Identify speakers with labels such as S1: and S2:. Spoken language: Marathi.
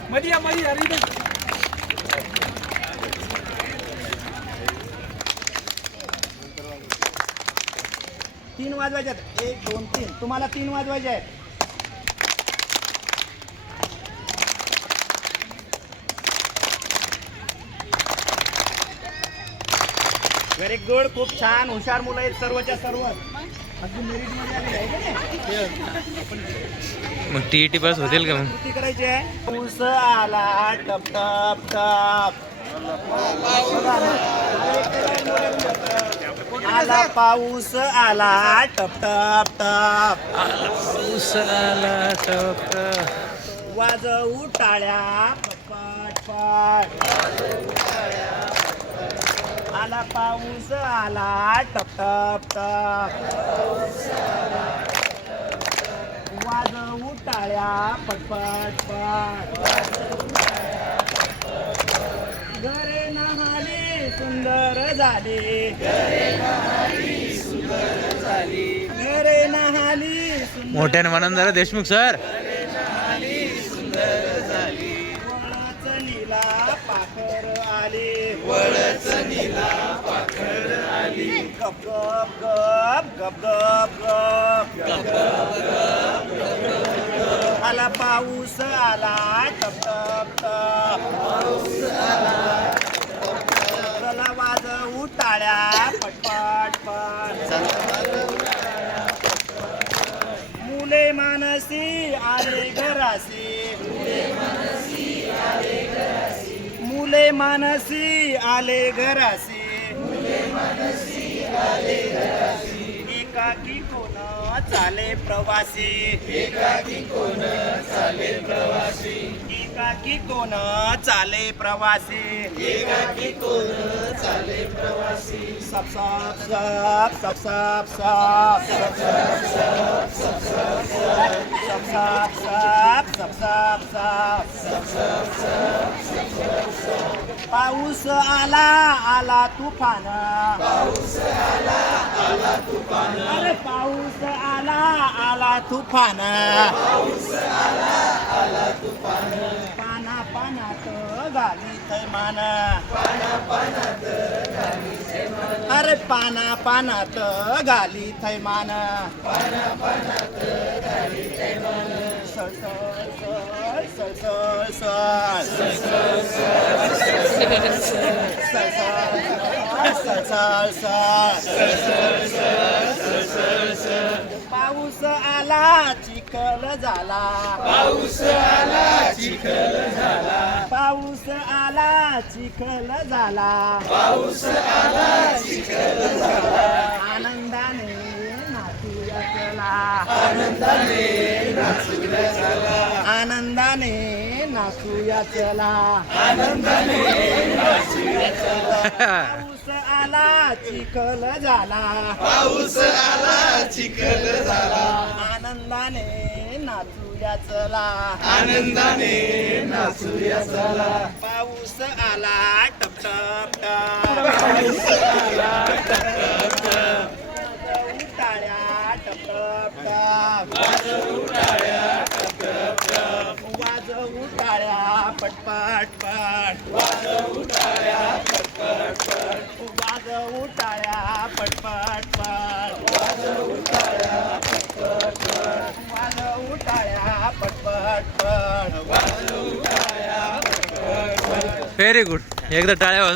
S1: मध्ये या मध्ये अरे इथं.
S2: तीन वाजवायचे आहेत. 1 2 3 तुम्हाला 3 वाजवायचे आहेत. Very good. खूप छान हुशार मुलं आहेत सर्वच्या सर्व. अगदी मेरिट मध्ये आले आहे का
S3: मग टीईटी पास होतील का मग?
S2: कृती करायची आहे. पाऊस आला टप टप टप आला पाऊस आला टप टप टप
S3: पाऊस आला टप टप.
S2: वाजवू टाळ्या पट पट आला पाऊस आला टप टप टप वाजवू टाळ्या पटपट पट घरे नहाली सुंदर झाली घरे नहाली
S3: मोठ्याने म्हणून जरा देशमुख सर.
S2: वळचणीला पाखर आली गप गप गप गप गप गप आला पाऊस आला टप टप टप चला वाजवू टाळ्या पटपट पट मुले मानसी आले घरासी मुले मानसी आले घरासी एकाकी कोण चाले प्रवासी एकाकी कोण चाले प्रवासी सप सप सप सप सप सप सप सप पाऊस आला आला तुफान अरे पाऊस आला आला तुफान पाना पानात घाली थैमान अरे पाना पानात घाली थैमान सळ सळ सळ सळ पाऊस आला चिखल झाला पाऊस आला चिखल झाला आनंदाने नाचूया चला आनंदाने नाचूया चला पाऊस आला चिखल झाला आनंदाने नाचूया चला पाऊस आला टप टप टप टाळ्या टप टप टप वाजवू टाळ्या पटपट पट वाजवू टाळ्या पटपट पट
S3: व्हेरी गुड. एकदा टाळ्या वाजवा.